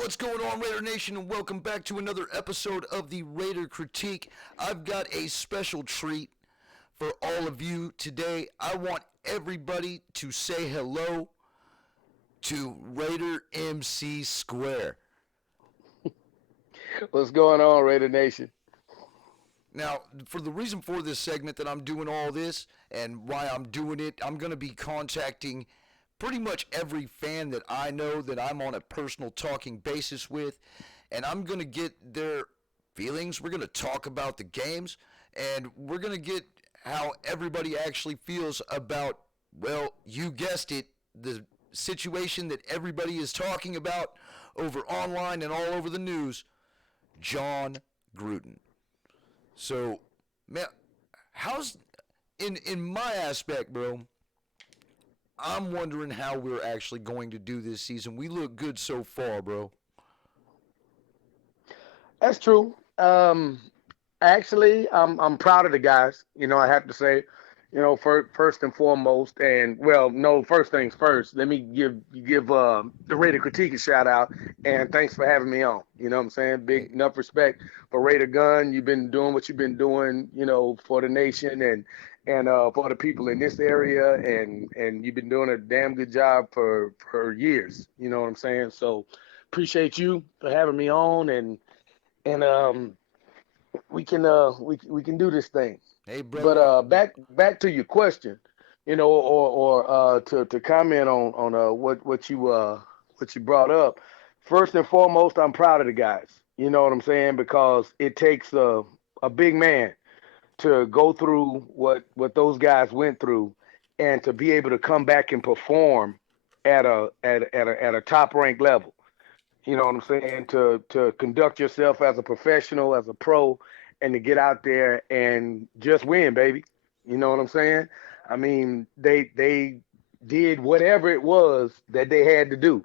What's going on, Raider Nation, and welcome back to another episode of the Raider Critique. I've got a special treat for all of you today. I want everybody to say hello to Raider MC Square. What's going on, Raider Nation? Now, for the reason for this segment that I'm doing all this and why I'm doing it, I'm going to be contacting pretty much every fan that I know that I'm on a personal talking basis with, and I'm going to get their feelings. We're going to talk about the games, and we're going to get how everybody actually feels about, well, you guessed it, the situation that everybody is talking about over online and all over the news, John Gruden. So, man, how's in my aspect, bro? I'm wondering how we're actually going to do this season. We look good so far, bro. That's true. Actually, I'm proud of the guys. I have to say, first and foremost, and well, no, first things first. Let me give the Raider Critique a shout out, and thanks for having me on. You know what I'm saying? Big Hey, enough respect for Raider Gun. You've been doing what you've been doing, for the nation and for the people in this area, and you've been doing a damn good job for years. You know what I'm saying? So appreciate you for having me on, and we can do this thing. hey, But brother. back to your question, or to comment on what you brought up. First and foremost, I'm proud of the guys. You know what I'm saying? Because it takes a big man to go through what those guys went through, and to be able to come back and perform at a top ranked level. You know what I'm saying? To conduct yourself as a professional, as a pro, and to get out there and just win, baby. You know what I'm saying? I mean, they did whatever it was that they had to do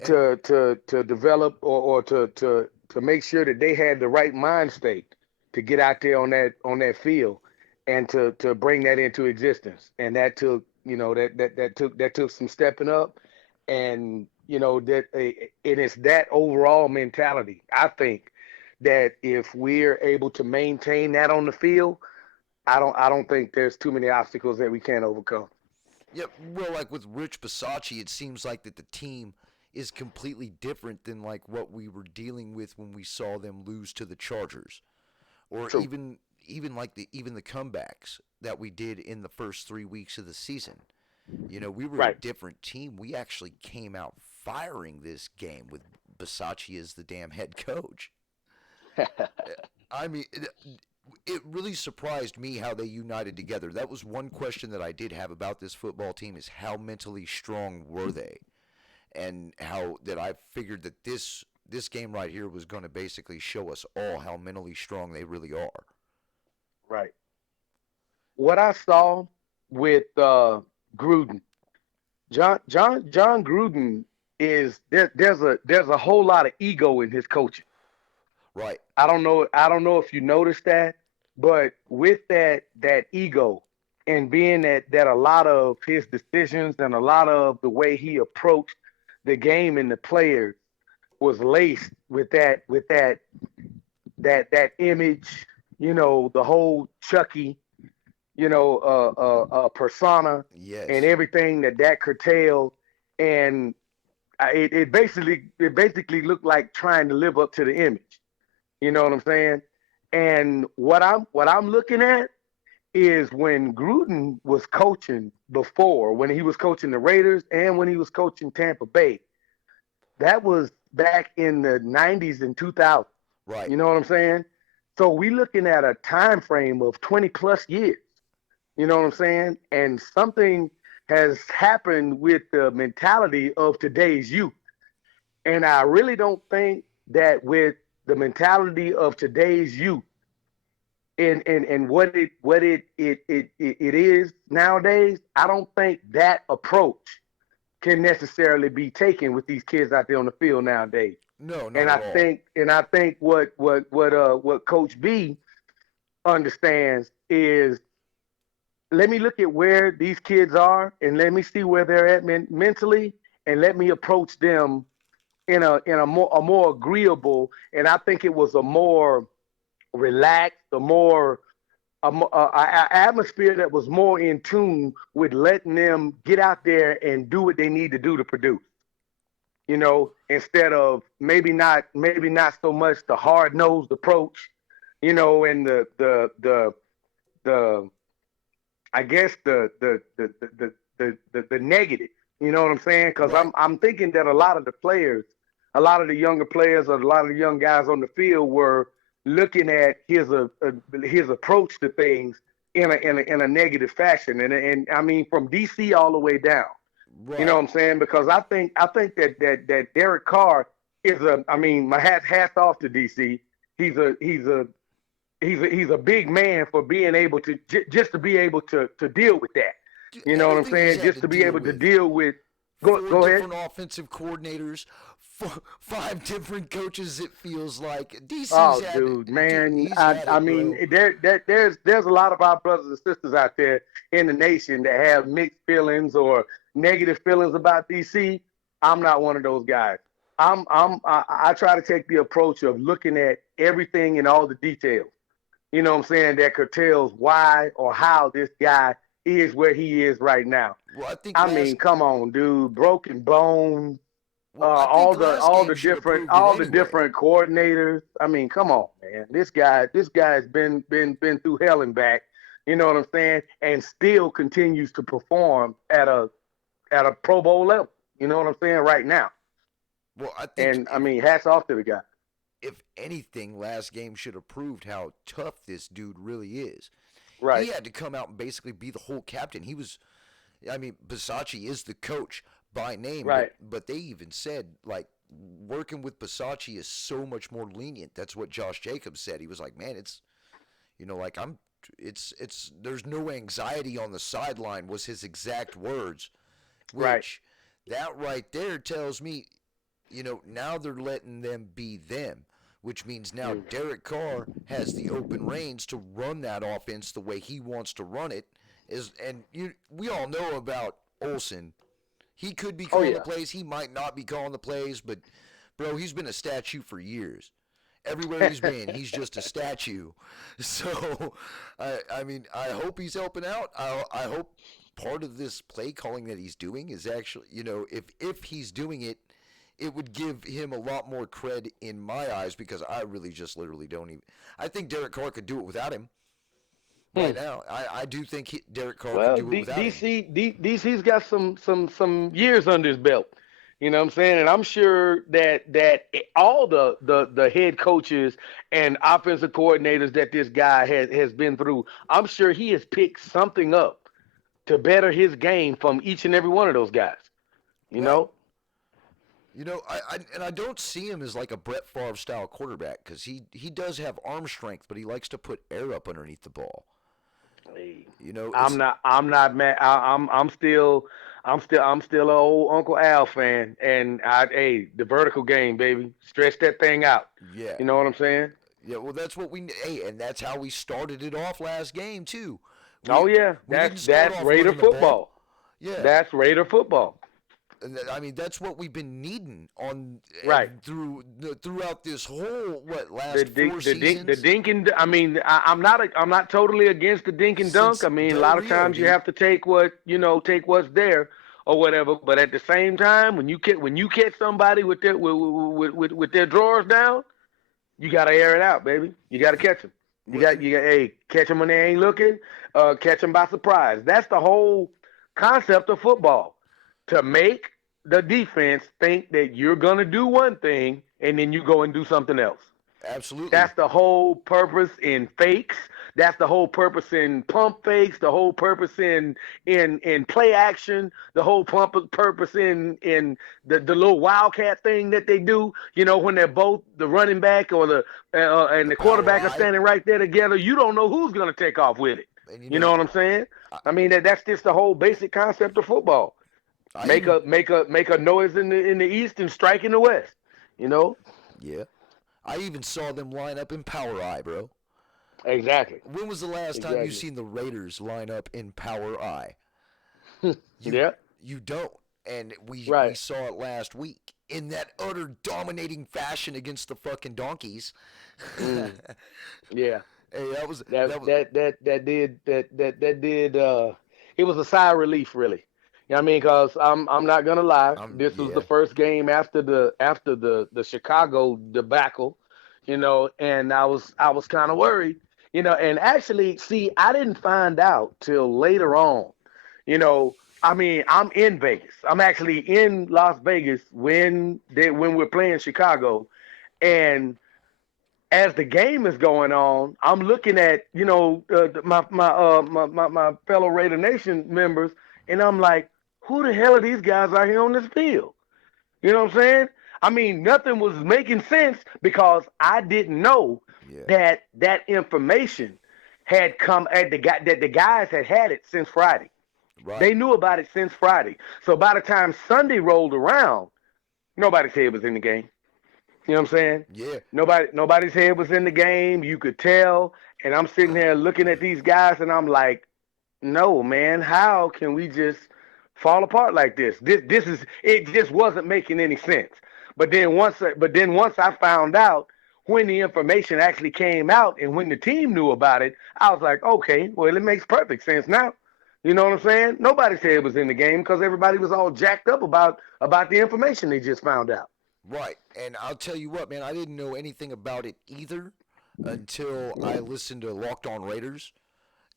And to develop, or to make sure that they had the right mind state to get out there on that field, and to bring that into existence. And that took, that took some stepping up. And that it is that overall mentality. I think that if we're able to maintain that on the field, I don't think there's too many obstacles that we can't overcome. yeah, well, like with Rich Bisacci, it seems like that the team is completely different than like what we were dealing with when we saw them lose to the Chargers, or True. even like the comebacks that we did in the first 3 weeks of the season. We were a Right. different team. We actually came out firing this game with Bisacci as the damn head coach. I mean, it really surprised me how they united together. That was one question that I did have about this football team is how mentally strong were they? And how that I figured that this game right here was going to basically show us all how mentally strong they really are. Right. What I saw with Gruden, John Gruden, is there's a whole lot of ego in his coaching. Right. I don't know if you noticed that, but with that ego, and being that a lot of his decisions and a lot of the way he approached the game and the players was laced with that image, the whole Chucky, persona, and Yes. everything that curtailed. And it basically looked like trying to live up to the image. You know what I'm saying? And what I'm looking at is when Gruden was coaching before, when he was coaching the Raiders and when he was coaching Tampa Bay. That was back in the 90s and 2000s. Right. You know what I'm saying? So we looking at a time frame of 20 plus years. You know what I'm saying? And something has happened with the mentality of today's youth. And I really don't think that with the mentality of today's youth, and what it is nowadays, I don't think that approach can necessarily be taken with these kids out there on the field nowadays. No, And not I at all. think and I think what Coach B understands is, let me look at where these kids are, and let me see where they're at mentally, and let me approach them in a more agreeable, and I think it was a more relaxed, a atmosphere that was more in tune with letting them get out there and do what they need to do to produce. Instead of maybe not so much the hard nosed approach, and the I guess the negative. You know what I'm saying? Because Right. I'm thinking that a lot of the players, a lot of the younger players, or a lot of the young guys on the field were looking at his approach to things in a negative fashion, and I mean from DC all the way down. You know Right. what I'm saying? Because I think that Derek Carr is I mean, my hats off to DC. He's a big man for being able to just to be able to deal with that. Dude, You know what I'm everything he's saying? had Just to to be deal able to with. deal with. Go Four go ahead. different offensive coordinators, five different coaches. It feels like DC's Oh, had. dude, Dude, man. he's I had I it, mean, bro. there's a lot of our brothers and sisters out there in the nation that have mixed feelings or negative feelings about DC. I'm not one of those guys. I try to take the approach of looking at everything in all the details. You know what I'm saying? That curtails why or how this guy is where he is right now. Well, I think I last. mean, come on, dude. Broken bones, Well, I think all the last all the game should have different proved it all the anyway. different coordinators. I mean, come on, man. This guy's been through hell and back. You know what I'm saying? And still continues to perform at a Pro Bowl level. You know what I'm saying right now. Well, I think And I mean, hats off to the guy. if anything, last game should have proved how tough this dude really is. He Right, had to come out and basically be the whole captain. He was. I mean, Bisacci is the coach by name, but right. they even said like working with Bisacci is so much more lenient. That's what Josh Jacobs said. He was like, man, it's like it's there's no anxiety on the sideline was his exact words, Right. which that right there tells me, now they're letting them be them, which means now Mm. Derek Carr has the open reins to run that offense the way he wants to run it. We all know about Olsen. He could be Oh calling the yeah. plays. He might not be calling the plays, but bro, he's been a statue for years. Everywhere he's been, he's just a statue. So, I mean, I hope he's helping out. I hope part of this play calling that he's doing is actually, if he's doing it, it would give him a lot more cred in my eyes because I really just literally don't even. I think Derek Carr could do it without him right Hmm. now. I do think Derek Carr could Well, do it without him. DC's got some years under his belt. You know what I'm saying? And I'm sure that all the head coaches and offensive coordinators that this guy has been through, I'm sure he has picked something up to better his game from each and every one of those guys. You Right. know? I don't see him as like a Brett Favre style quarterback because he does have arm strength, but he likes to put air up underneath the ball. Hey, I'm It's not I'm not mad. I'm still an old Uncle Al fan, and the vertical game, baby, stretch that thing out. yeah, You know what I'm saying? yeah. Well, that's what we hey, and that's how we started it off last game too. Oh We yeah, we that's didn't start that's off Raider running the ball. football. Yeah, That's Raider football. and I mean that's what we've been needing on Right. throughout this whole The last dink, four the dink, the seasons dink and I mean, I'm not totally against the dink and dunk. since I mean, a Del lot of Rio, times you dude. have to take what's there or whatever. But at the same time, when you catch somebody with their drawers down, you gotta air it out, baby. You gotta catch them. Well, and Hey, catch them when they ain't looking. Catch them by surprise. That's the whole concept of football. To make the defense think that you're gonna do one thing and then you go and do something else. absolutely, That's the whole purpose in fakes. That's the whole purpose in pump fakes. The whole purpose in play action. The whole purpose in the little wildcat thing that they do. When they're both the running back or the and the the power quarterback are eye, standing right there together. You don't know who's gonna take off with it. and You know what I'm saying? I, I mean that's just the whole basic concept of football. I Make even a make a make a noise in the east and strike in the west. You know yeah. I even saw them line up in power eye, bro. exactly, When was the last time you exactly. seen the Raiders line up in power eye? You Yeah. you don't. and we Right. saw it last week in that utter dominating fashion against the fucking donkeys. Mm. Yeah. Hey, that was That that was that that that did that did it was a sigh of relief, really. You know what I mean? Because I'm not gonna lie, this was the yeah, first game after the Chicago debacle, and I was kind of worried, and actually, see, I didn't find out till later on, you know. I mean, I'm in Vegas. I'm actually in Las Vegas when we're playing Chicago, and as the game is going on, I'm looking at my fellow Raider Nation members, and I'm like, who the hell are these guys out here on this field? You know what I'm saying? I mean, nothing was making sense because I didn't know yeah, that information had come at the guys had it since Friday. right, They knew about it since Friday. So by the time Sunday rolled around, nobody's head was in the game. You know what I'm saying? yeah, Nobody's head was in the game. You could tell. And I'm sitting there looking at these guys, and I'm like, no, man, how can we just fall apart like this? This is it. Just wasn't making any sense. But then once I found out when the information actually came out and when the team knew about it, I was like, okay, well, it makes perfect sense now. You know what I'm saying? Nobody's head was in the game because everybody was all jacked up about the information they just found out. right. And I'll tell you what, man, I didn't know anything about it either until I listened to Locked On Raiders,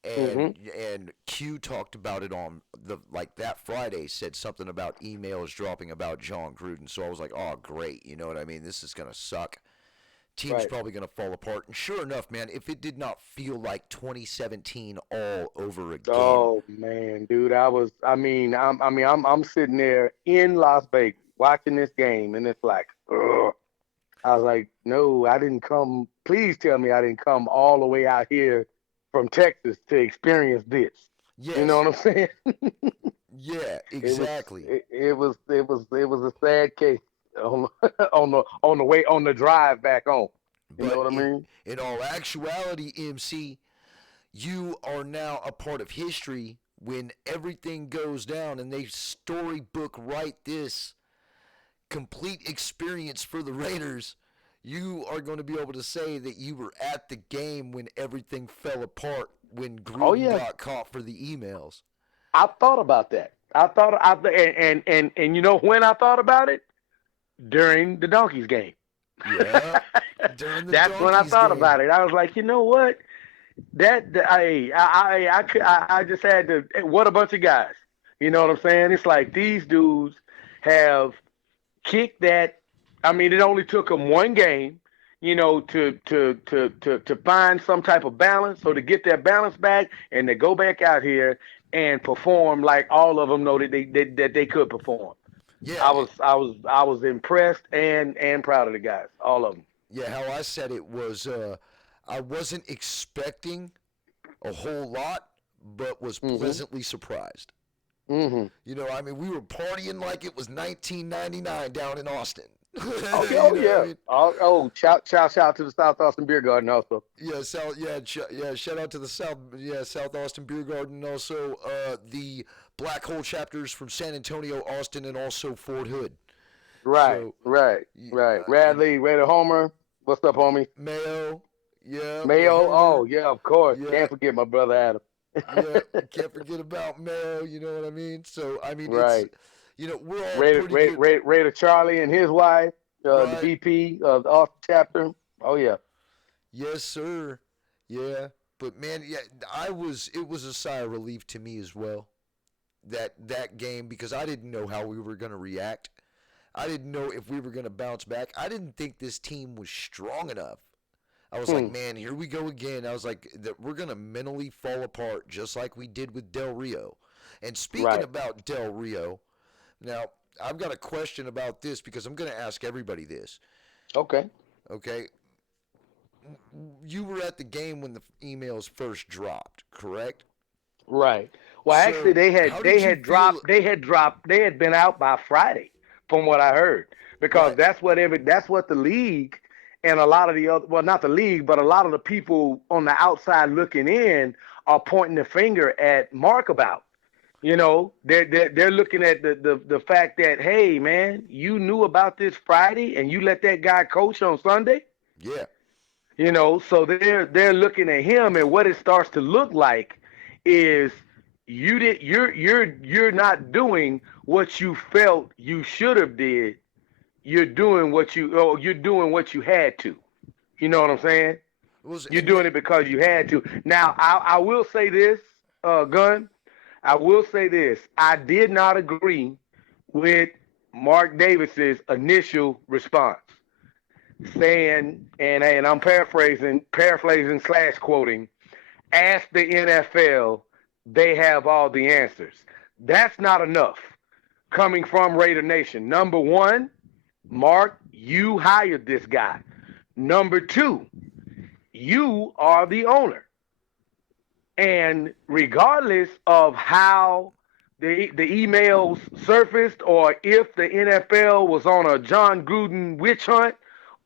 Mm-hmm. and Q talked about it on the like that Friday, said something about emails dropping about John Gruden. So I was like, oh great, you know what I mean? This is gonna suck. Team's Right. probably gonna fall apart. And sure enough, man, if it did not feel like 2017 all over again, Oh man, dude, I'm sitting there in Las Vegas watching this game, and it's like, ugh. I was like, no, I didn't come. Please tell me I didn't come all the way out here from Texas to experience this. You know yes, what I'm saying? yeah, It was, exactly. it was a sad case on on the drive back home. You know But what I mean? in all actuality, MC, you are now a part of history when everything goes down and they storybook write this complete experience for the Raiders. You are going to be able to say that you were at the game when everything fell apart when Oh Gruden yeah, got caught for the emails. I thought about that. And you know when I thought about it? During the Donkeys game. Yeah, during the That's when I Donkeys thought game. about it. I was like, you know what? I just had to. What a bunch of guys. You know what I'm saying? It's like these dudes have kicked that. I mean, it only took them one game, to find some type of balance, so to get their balance back and to go back out here and perform like all of them know that they could perform. Yeah, I was impressed and proud of the guys, all of them. yeah. How I said it was, I wasn't expecting a whole lot, but was Mm-hmm. pleasantly surprised. Mm-hmm. You know, I mean, we were partying like it was 1999 down in Austin. Oh yeah, You oh know what I yeah. mean? Shout out to the South Austin Beer Garden also. Yeah, yeah. Shout out to the South Austin Beer Garden, and also the Black Hole chapters from San Antonio, Austin, and also Fort Hood. Right, So, right, right. and Radley, Raider Homer. What's up, homie? Mayo, yeah, Mayo. Oh Homer, yeah, of course. yeah, Can't forget my brother Adam. yeah. Can't forget about Mayo. You know what I mean? So, I mean, it's Right. we're all Raider, pretty Raider, good, Raider, Raider Charlie and his wife, the right? VP of the Austin chapter. Oh yeah. Yes, sir. Yeah, but man, yeah, I was. It was a sigh of relief to me as well, that game, because I didn't know how we were going to react. I didn't know if we were going to bounce back. I didn't think this team was strong enough. I was like, Hmm. man, here we go again. I was like, that we're going to mentally fall apart just like we did with Del Rio. And speaking Right. about Del Rio, now I've got a question about this because I'm going to ask everybody this. Okay. Okay, you were at the game when the emails first dropped, correct? Right. Well, actually, So they had how they did you had feel? dropped they had dropped they had been out by Friday, from what I heard, because Right. that's what the league and a lot of the other, well, not the league, but a lot of the people on the outside looking in are pointing the finger at Mark about. They're looking at the fact that, hey man, you knew about this Friday and you let that guy coach on Sunday. Yeah. So they're looking at him, and what it starts to look like is you're not doing what you felt you should have did. You're doing what you had to. You know what I'm saying? You're And doing it because you had to. Now, I will say this, Gun. I will say this. I did not agree with Mark Davis's initial response, saying, and I'm paraphrasing slash quoting, ask the NFL, they have all the answers. That's not enough coming from Raider Nation. Number one, Mark, you hired this guy. Number two, you are the owner. And regardless of how the emails surfaced, or if the NFL was on a John Gruden witch hunt,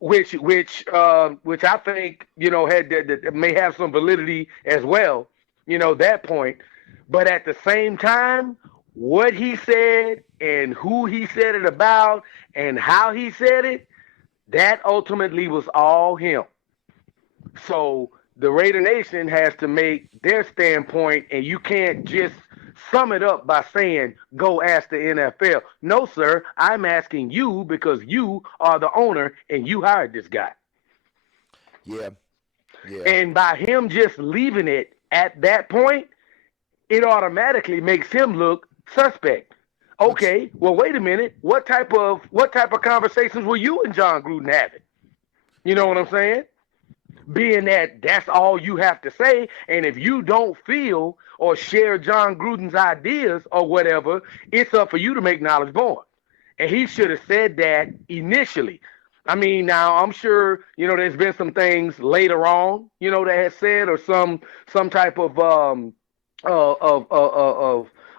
which I think had that may have some validity as well, that point. But at the same time, what he said and who he said it about and how he said it, that ultimately was all him. So the Raider Nation has to make their standpoint, and you can't just sum it up by saying, go ask the NFL. No, sir, I'm asking you because you are the owner and you hired this guy. Yeah. Yeah. And by him just leaving it at that point, it automatically makes him look suspect. Okay, well, wait a minute. What type of conversations were you and John Gruden having? You know what I'm saying? Being that that's all you have to say, and if you don't feel or share John Gruden's ideas or whatever, it's up for you to make knowledge born. And he should have said that initially. I mean, now I'm sure there's been some things later on that has said, or some type of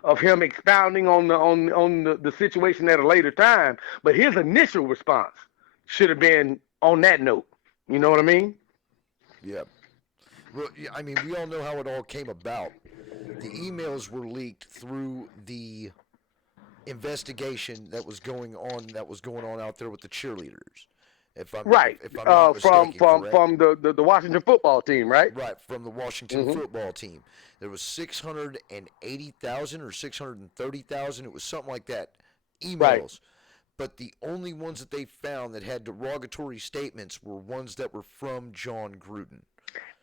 of him expounding on the situation at a later time. But his initial response should have been on that note. You know what I mean? Yeah. Well, I mean, we all know how it all came about. The emails were leaked through the investigation that was going on out there with the cheerleaders. Right. If I'm not mistaken, correct? From the Washington football team, right? Right, from the Washington football team. There was 680,000 or 630,000, it was something like that, emails. Right. But the only ones that they found that had derogatory statements were ones that were from John Gruden.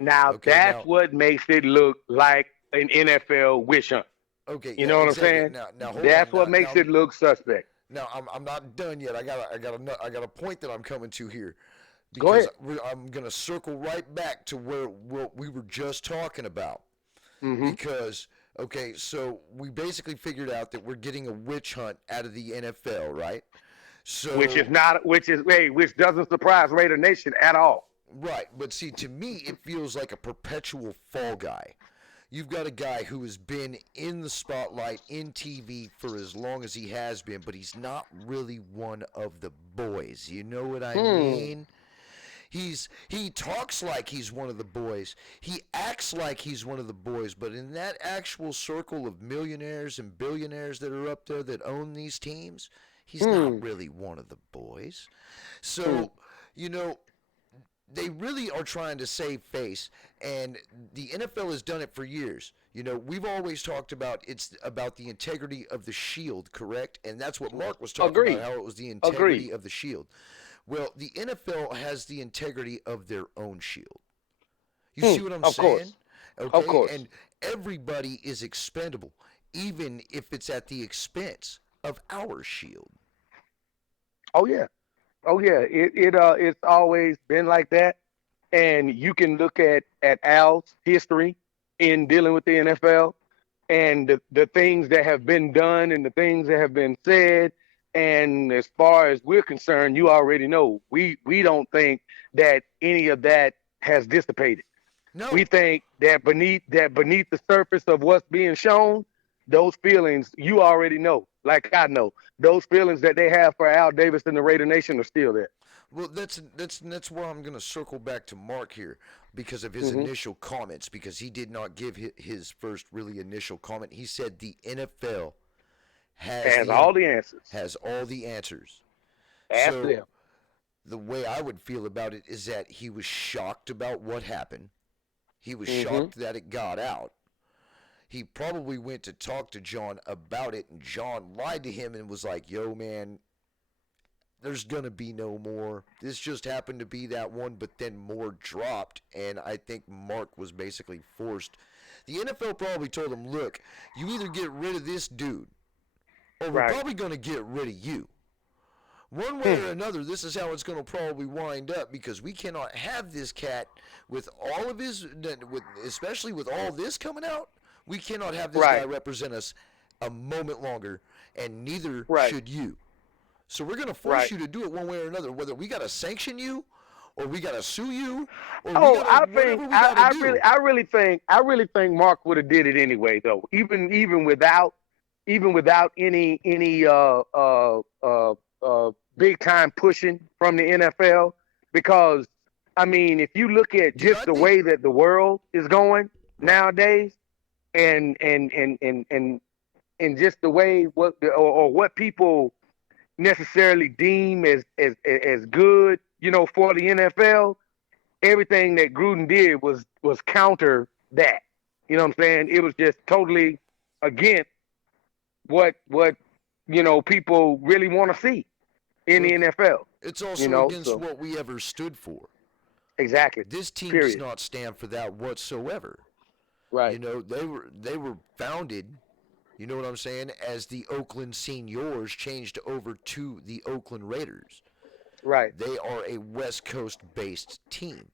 Now, okay, that's what makes it look like an NFL witch hunt. Okay, you know what exactly. I'm saying? Now that's what makes it look suspect. Now, I'm not done yet. I got a point that I'm coming to here. Go ahead. I'm going to circle right back to what we were just talking about. Mm-hmm. Because, okay, so we basically figured out that we're getting a witch hunt out of the NFL, right? So which doesn't surprise Raider Nation at all. Right, but see, to me, it feels like a perpetual fall guy. You've got a guy who has been in the spotlight in TV for as long as he has been, but he's not really one of the boys. You know what I mean? He talks like he's one of the boys. He acts like he's one of the boys, but in that actual circle of millionaires and billionaires that are up there that own these teams, he's not really one of the boys. So, they really are trying to save face, and the NFL has done it for years. We've always talked about it's about the integrity of the shield, correct? And that's what Mark was talking about, how it was the integrity of the shield. Well, the NFL has the integrity of their own shield. You see what I'm saying? Course. Okay? Of course. And everybody is expendable, even if it's at the expense of our shield. Oh, yeah. It's always been like that, and you can look at Al's history in dealing with the NFL, and the things that have been done and the things that have been said. And as far as we're concerned, you already know we don't think that any of that has dissipated. No. We think that beneath the surface of what's being shown, those feelings, you already know, like I know, those feelings that they have for Al Davis and the Raider Nation are still there. Well, that's where I'm going to circle back to Mark here because of his Hmm. initial comments, because he did not give his first really initial comment. He said the NFL has Has the all the answers. has all the answers. Ask So them. the way I would feel about it is that he was shocked about what happened. He was Hmm. shocked that it got out. He probably went to talk to John about it, and John lied to him and was like, "Yo, man, there's gonna be no more. This just happened to be that one, but then more dropped." And I think Mark was basically forced. The NFL probably told him, "Look, you either get rid of this dude, or we're Right. probably gonna get rid of you. One way Hmm. or another, this is how it's going to probably wind up, because we cannot have this cat with all of his, especially with all this coming out. We cannot have this guy Right. represent us a moment longer, and neither Right. should you. So we're going to force Right. you to do it one way or another, whether we got to sanction you, or we got to sue you, or we Oh, got to I think whatever we got to do." I really think Mark would have did it anyway, though. Even without any big time pushing from the NFL, because I mean, if you look at Dude, just I the think way that the world is going right. nowadays, and and just the way or what people necessarily deem as good, for the NFL, everything that Gruden did was counter that. You know what I'm saying? It was just totally against what people really want to see in Well, the NFL. it's also against So what we ever stood for. exactly. This team does Period. not stand for that whatsoever. You Right. know, they were founded, you know what I'm saying, as the Oakland Seniors changed over to the Oakland Raiders. Right. They are a West Coast based team.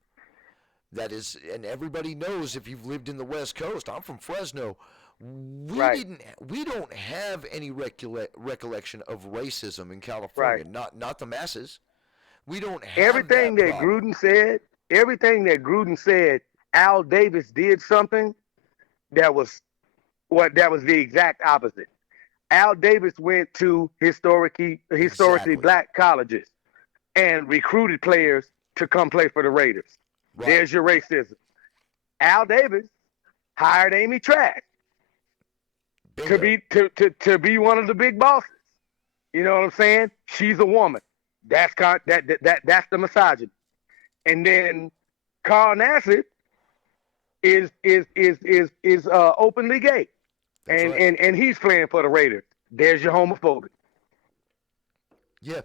That is, and everybody knows, if you've lived in the West Coast, I'm from Fresno. We Right. didn't we don't have any recollection of racism in Right. California, not the masses. We don't have Everything that that problem. Gruden said, everything that Gruden said, Al Davis did something that was that was the exact opposite. Al Davis went to historically Exactly. black colleges and recruited players to come play for the Raiders. Right. There's your racism. Al Davis hired Amy Trask to Bingo. be be one of the big bosses. You know what I'm saying? She's a woman. That's the misogyny. And then Carl Nassib is openly gay, That's right. and he's playing for the Raiders. There's your homophobic. Yeah.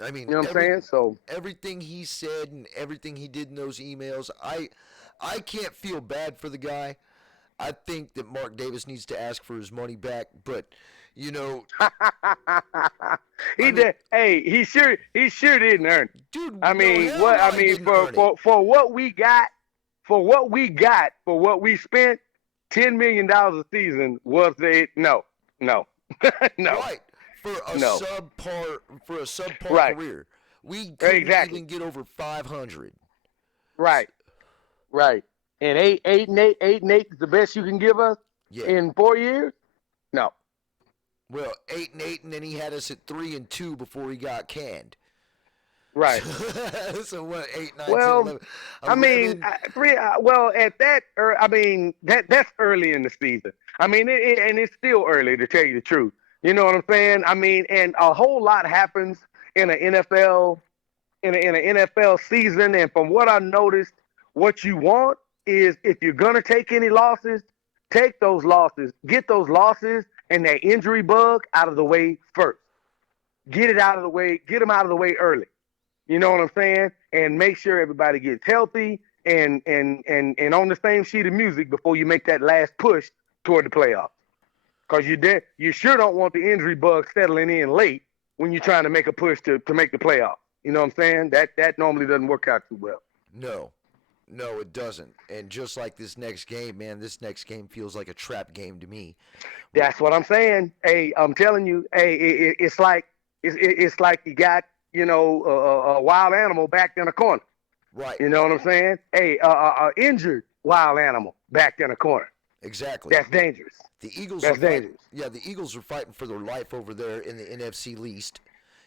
I mean, You know what I'm saying? So everything he said and everything he did in those emails, I can't feel bad for the guy. I think that Mark Davis needs to ask for his money back, but you know, I he mean, did. Hey, he sure didn't earn it. dude, I no, mean, hell what no, I he mean didn't earn it. for what we got, for what we spent, $10 million a season was it? No, no, no, Right. no. For a subpar Right, career. We couldn't exactly. even get over 500. Right, right. And eight and eight is the best you can give us Yeah. in 4 years. No, Well, 8-8, and then he had us at 3-2 before he got canned. right. So what? 8, 9, 10, Well, 11, I mean, 11. three. Well, at that, I mean that's early in the season. I mean, and it's still early to tell you the truth. You know what I'm saying? I mean, and a whole lot happens in an NFL in an NFL season. And from what I noticed, what you want is, if you're gonna take any losses, take those losses, get those losses and that injury bug out of the way first. Get it out of the way. Get them out of the way early. You know what I'm saying? And make sure everybody gets healthy and on the same sheet of music before you make that last push toward the playoffs. Because you sure don't want the injury bug settling in late when you're trying to make a push to make the playoffs. You know what I'm saying? That normally doesn't work out too well. No. No, it doesn't. And just like this next game, man, this next game feels like a trap game to me. That's what I'm saying. Hey, I'm telling you. Hey, it's like it's like you got a wild animal backed in a corner. Right. You know what I'm saying? Hey, injured wild animal backed in a corner. Exactly. That's dangerous. The Eagles are That's fighting. dangerous. Yeah, the Eagles are fighting for their life over there in the NFC least.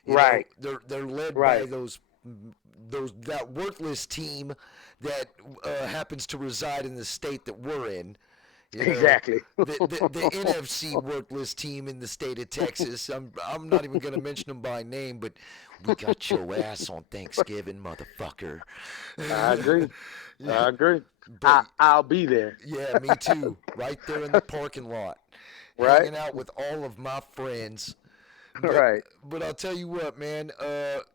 You know, Right. they're led by Right. those that worthless team that happens to reside in the state that we're in. You know, Exactly. the NFC worthless team in the state of Texas. I'm not even gonna mention them by name, but we got your ass on Thanksgiving, motherfucker. I agree. Yeah, I agree. but I'll be there. yeah, me too. Right there in the parking lot, Right. hanging out with all of my friends. But Right. but I'll tell you what, man.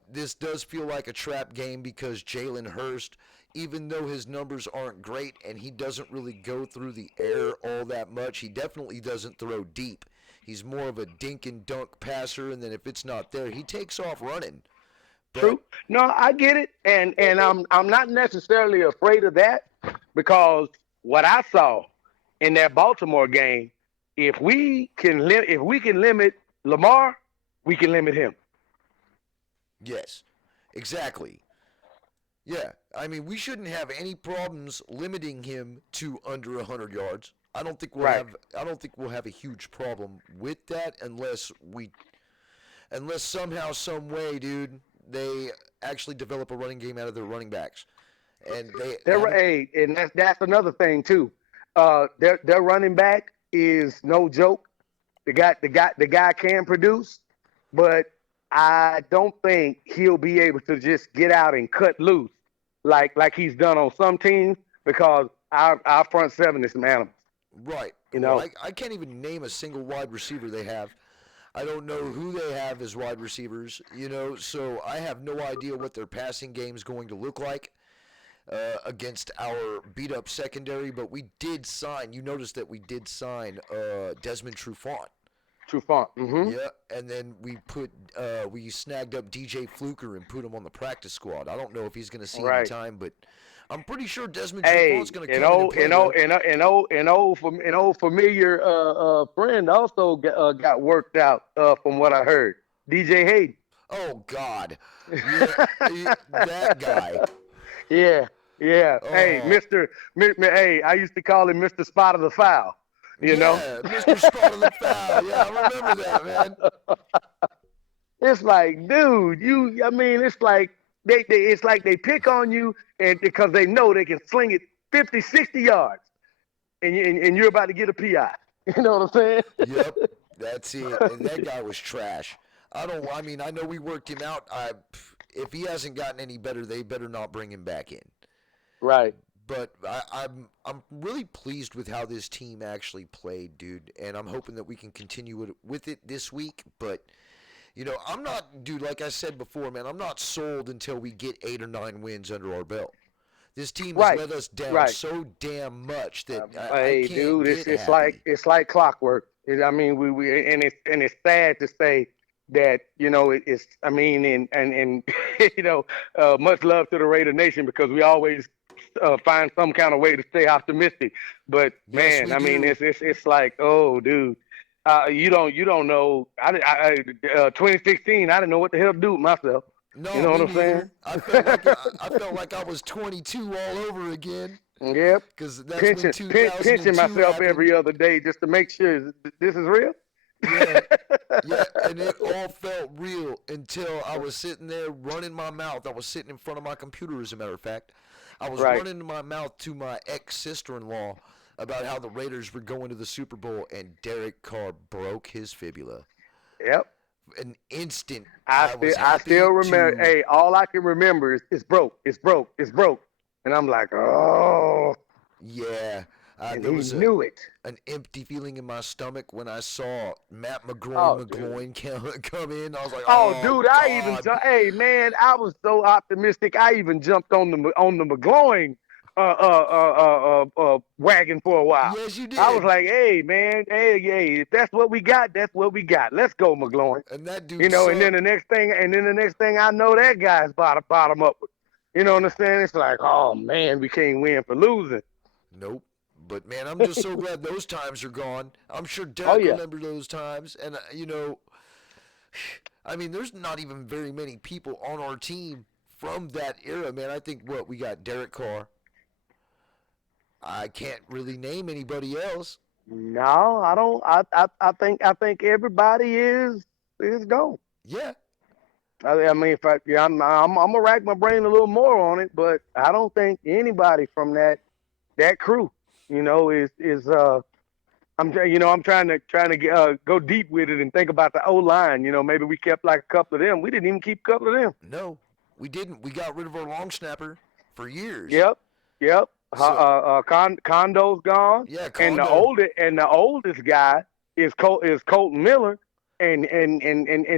This does feel like a trap game because Jalen Hurst, even though his numbers aren't great and he doesn't really go through the air all that much, he definitely doesn't throw deep. He's more of a dink and dunk passer, and then if it's not there, he takes off running. But True. No, I get it, and I'm not necessarily afraid of that because what I saw in that Baltimore game, if we can limit Lamar, we can limit him. yes, exactly. Yeah, I mean, we shouldn't have any problems limiting him to under 100 yards. Right. I don't think we'll have a huge problem with that unless somehow some way, dude, they actually develop a running game out of their running backs. And they They're haven't. hey, and that's another thing too. Their running back is no joke. The guy can produce, but I don't think he'll be able to just get out and cut loose like he's done on some teams because our front seven is some animals. Right. You Well, know, I can't even name a single wide receiver they have. I don't know who they have as wide receivers, so I have no idea what their passing game is going to look like against our beat up secondary. But we did sign, you noticed that we did sign Desmond Trufant. Trufant. Mm-hmm. Yeah, and then we snagged up DJ Fluker and put him on the practice squad. I don't know if he's going to see any Right. time, but I'm pretty sure Desmond Trufant's Hey, going to come in and play there. an old familiar friend also got worked out from what I heard. DJ Hayden. Oh God, yeah, that guy. Yeah, yeah. Hey, Oh Hey, I used to call him Mr. Spot of the Foul. You know, yeah, Mr. Spot of the Foul. Yeah, I remember that, man. it's like, dude, I mean, it's like it's like they pick on you, and because they know they can sling it 50, 60 yards, and you're about to get a PI. You know what I'm saying? Yep, that's it. And that guy was trash. I don't. I mean, I know we worked him out. If he hasn't gotten any better, they better not bring him back in. Right. But I'm really pleased with how this team actually played, dude, and I'm hoping that we can continue with it this week. But I'm not, dude. Like I said before, man, I'm not sold until we get 8 or 9 wins under our belt. This team has Right. let us down Right. so damn much that I Hey, can't dude, get like happy. clockwork. I mean, we and it's sad to say that it's. I mean, and much love to the Raider Nation because we always find some kind of way to stay optimistic. But Yes, man, we I mean, do. it's like, oh, dude, you don't know. 2016, I didn't know what the hell to do with myself. You No, know what me I'm saying? neither. I felt like I was 22 all over again Yep. because that's when Pinching 2002 myself every happened. other day just to make sure this is real. Yeah, yeah, and it all felt real until I was sitting there running my mouth. I was sitting in front of my computer, as a matter of fact. I was Right. running my mouth to my ex sister-in-law about how the Raiders were going to the Super Bowl, and Derek Carr broke his fibula. Yep. An instant, I I still was I still happy remember. to. Hey, all I can remember is it's broke. It's broke. It's broke. And I'm like, oh, Yeah, and there he was knew it. an empty feeling in my stomach when I saw Matt Oh, dude. McGloin come in. I was like, Oh, oh dude, God. hey man, I was so optimistic. I even jumped on the McGloin wagon for a while. Yes, you I was did. like, hey man, hey, if that's what we got, that's what we got. Let's go, McGloin. And that dude And then sucked. the next thing I know, that guy's bottom up. You know what I'm saying? It's like, oh man, we can't win for losing. Nope. But man, I'm just so glad those times are gone. I'm sure Oh Derek yeah, remembered those times, and I mean, there's not even very many people on our team from that era, man. I think what we got Derek Carr, I can't really name anybody else. No, I don't. I think everybody is gone. Yeah, I mean, if I, yeah, I'm gonna rack my brain a little more on it, but I don't think anybody from that crew, is. I'm trying to go deep with it and think about the O line. Maybe we kept like a couple of them. We didn't even keep a couple of them. no, we didn't. We got rid of our long snapper for years. Yep, yep. So Condo's gone, yeah, and Condo. the oldest guy is Colton Miller, and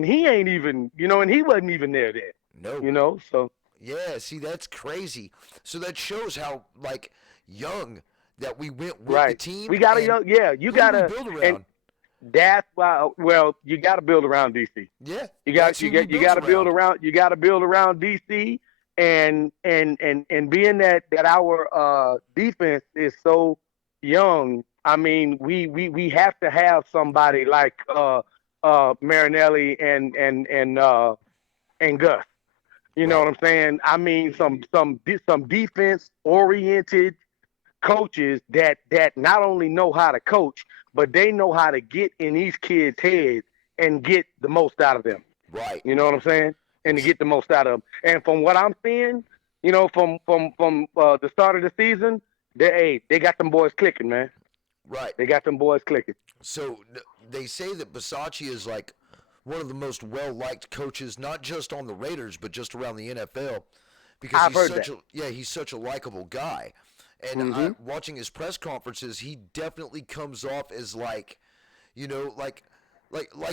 he ain't even and he wasn't even there then. No. So Yeah, see, that's crazy. So that shows how like young that we went with the right, team we gotta and you who do we gotta build and around? that's why. Well, you gotta build around DC. Yeah, You got that's you who we got you built got to build around. around. You got to build around DC, and being that our defense is so young. I mean, we have to have somebody like Marinelli and Gus. You know Right. what I'm saying? I mean, some defense oriented coaches that not only know how to coach, but they know how to get in these kids' heads and get the most out of them. Right. You know what I'm saying? And to Ex- get the most out of them. And from what I'm seeing, from the start of the season, they got them boys clicking, man. right. They got them boys clicking. So they say that Basacci is like one of the most well-liked coaches, not just on the Raiders, but just around the NFL, because I've heard that. he's such a likable guy. And Mm-hmm. watching his press conferences, he definitely comes off as like, you know, like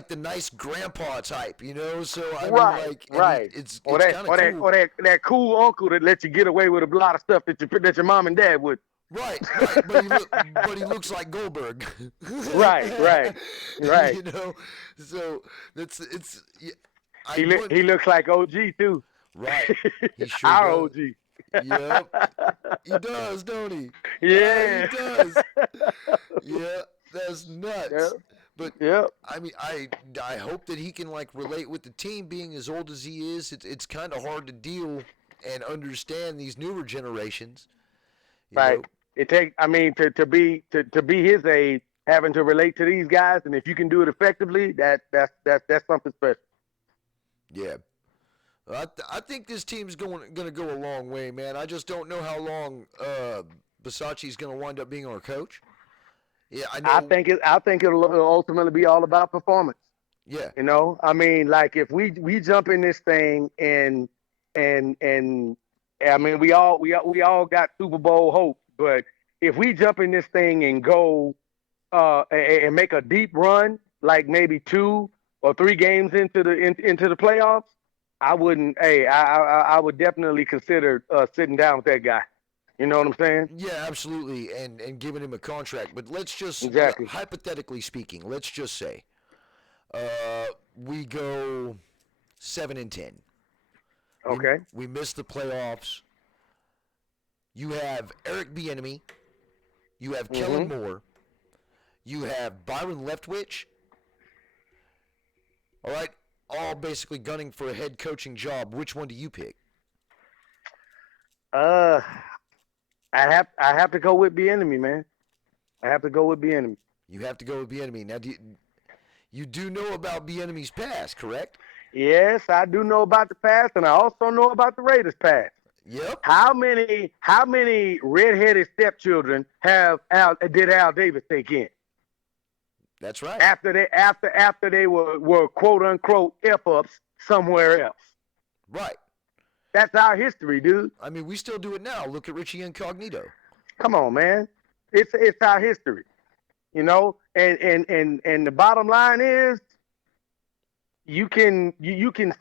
the nice grandpa type, you know. So I mean, Right, like, and right. Or it's that, kind of or that, cool. or that cool uncle that lets you get away with a lot of stuff that your mom and dad would. Right, right, but he looks like Goldberg. Right, right, right. You know, so it's yeah, I He want looks like OG too. right. He sure Our does. OG. Yep, he does, don't he? He Yeah. does. Yeah, that's Yeah. nuts. But Yeah. I mean, I hope that he can like relate with the team, being as old as he is. It's kind of hard to deal and understand these newer generations. You Right. know. I mean, to be his age, having to relate to these guys, and if you can do it effectively, that's something special. Yeah. I think this team's going to go a long way, man. I just don't know how long Basacci's going to wind up being our coach. Yeah, I know. I think it'll ultimately be all about performance. Yeah, I mean, like if we jump in this thing and I mean we all got Super Bowl hopes, but if we jump in this thing and go and make a deep run, like maybe 2 or 3 games into the playoffs, I wouldn't. Hey, I would definitely consider sitting down with that guy. You know what I'm saying? yeah, absolutely, and giving him a contract. But let's just Exactly. hypothetically speaking, let's just say we go 7-10. We Okay. we miss the playoffs. You have Eric Bieniemy. You have Kellen Mm-hmm. Moore. You have Byron Leftwich. All right, all basically gunning for a head coaching job. Which one do you pick? Uh, I have to go with the enemy, man. I have to go with the enemy. You have to go with Bieniemy. Now, you do know about Bieniemy's past, correct? Yes, I do know about the past, and I also know about the Raiders' past. Yep. How many redheaded stepchildren did Al Davis take in That's right. after they were quote unquote F ups somewhere else? Right. That's our history, dude. I mean, we still do it now. Look at Richie Incognito. Come on, man. It's our history, and the bottom line is you can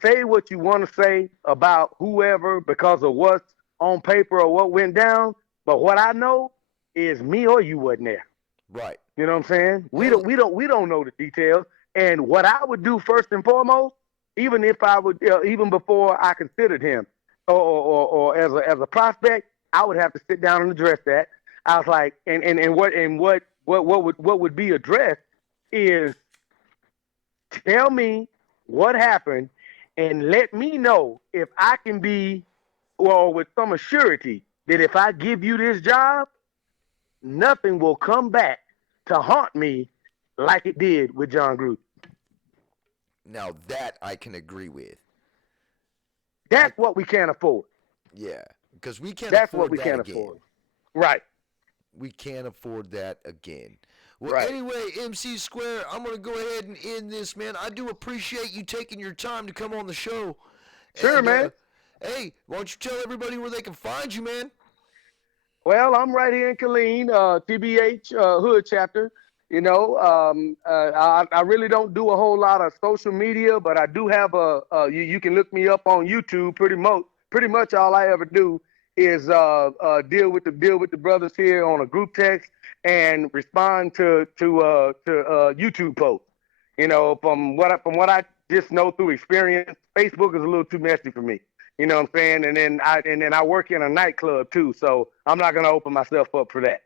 say what you want to say about whoever because of what's on paper or what went down, but what I know is me or you wasn't there. Right. You know what I'm saying? We Hell, don't know the details. And what I would do first and foremost, even if I would even before I considered him or as a prospect, I would have to sit down and address that. I was like, what would be addressed is tell me what happened and let me know if I can be, well, with some assurity that if I give you this job, nothing will come back to haunt me like it did with John Gruden. Now that I can agree with. I That's what we can't afford. Yeah, because we can't That's what afford we that can't again. afford. Right. We can't afford that again. Well, Right. anyway, MC Square, I'm going to go ahead and end this, man. I do appreciate you taking your time to come on the show. Sure, And, man. hey, why don't you tell everybody where they can find you, man? Well, I'm right here in Killeen, TBH Hood chapter. I really don't do a whole lot of social media, but I do have you can look me up on YouTube. Pretty much all I ever do is deal with the brothers here on a group text and respond to YouTube posts. From what I just know through experience, Facebook is a little too messy for me. You know what I'm saying? And then I work in a nightclub too, so I'm not gonna open myself up for that.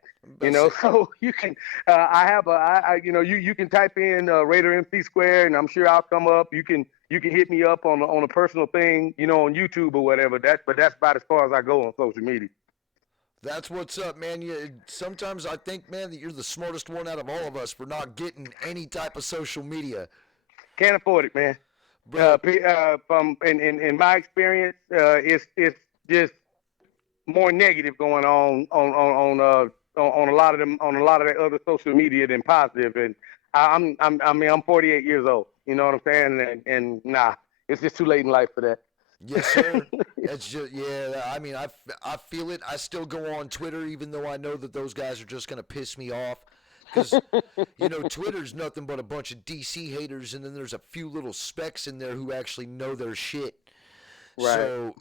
So you can I have a you can type in Raider MC Square, and I'm sure I'll come up. You can hit me up on a personal thing, on YouTube or whatever. But that's about as far as I go on social media. That's what's up, man. Sometimes I think, man, that you're the smartest one out of all of us for not getting any type of social media. Can't afford it, man. Bro. From in my experience, it's just more negative going on a lot of them on a lot of that other social media than positive. And I'm 48 years old. You know what I'm saying? And nah, it's just too late in life for that. Yes, sir. It's just, yeah. I mean, I feel it. I still go on Twitter, even though I know that those guys are just gonna piss me off, because Twitter's nothing but a bunch of DC haters, and then there's a few little specks in there who actually know their shit. Right. So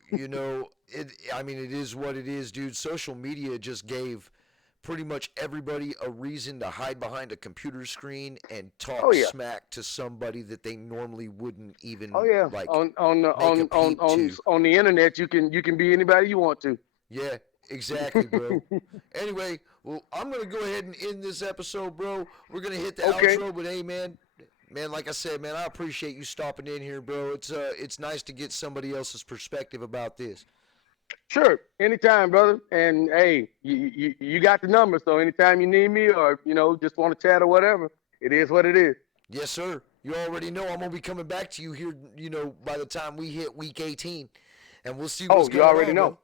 it. I mean, it is what it is, dude. Social media just gave pretty much everybody a reason to hide behind a computer screen and Oh talk yeah. smack to somebody that they normally wouldn't Oh even yeah. like On make a on on peep on to. on the internet, you can be anybody you want to. Yeah, exactly, bro. Anyway, well, I'm gonna go ahead and end this episode, bro. We're gonna hit the Okay. outro, but hey, man, like I said, man, I appreciate you stopping in here, bro. It's nice to get somebody else's perspective about this. Sure, anytime, brother. And hey, you got the number, so anytime you need me or just want to chat or whatever, it is what it is. Yes, sir. You already know I'm gonna be coming back to you here, by the time we hit week 18, and we'll see what's Oh, you going already on, know. bro.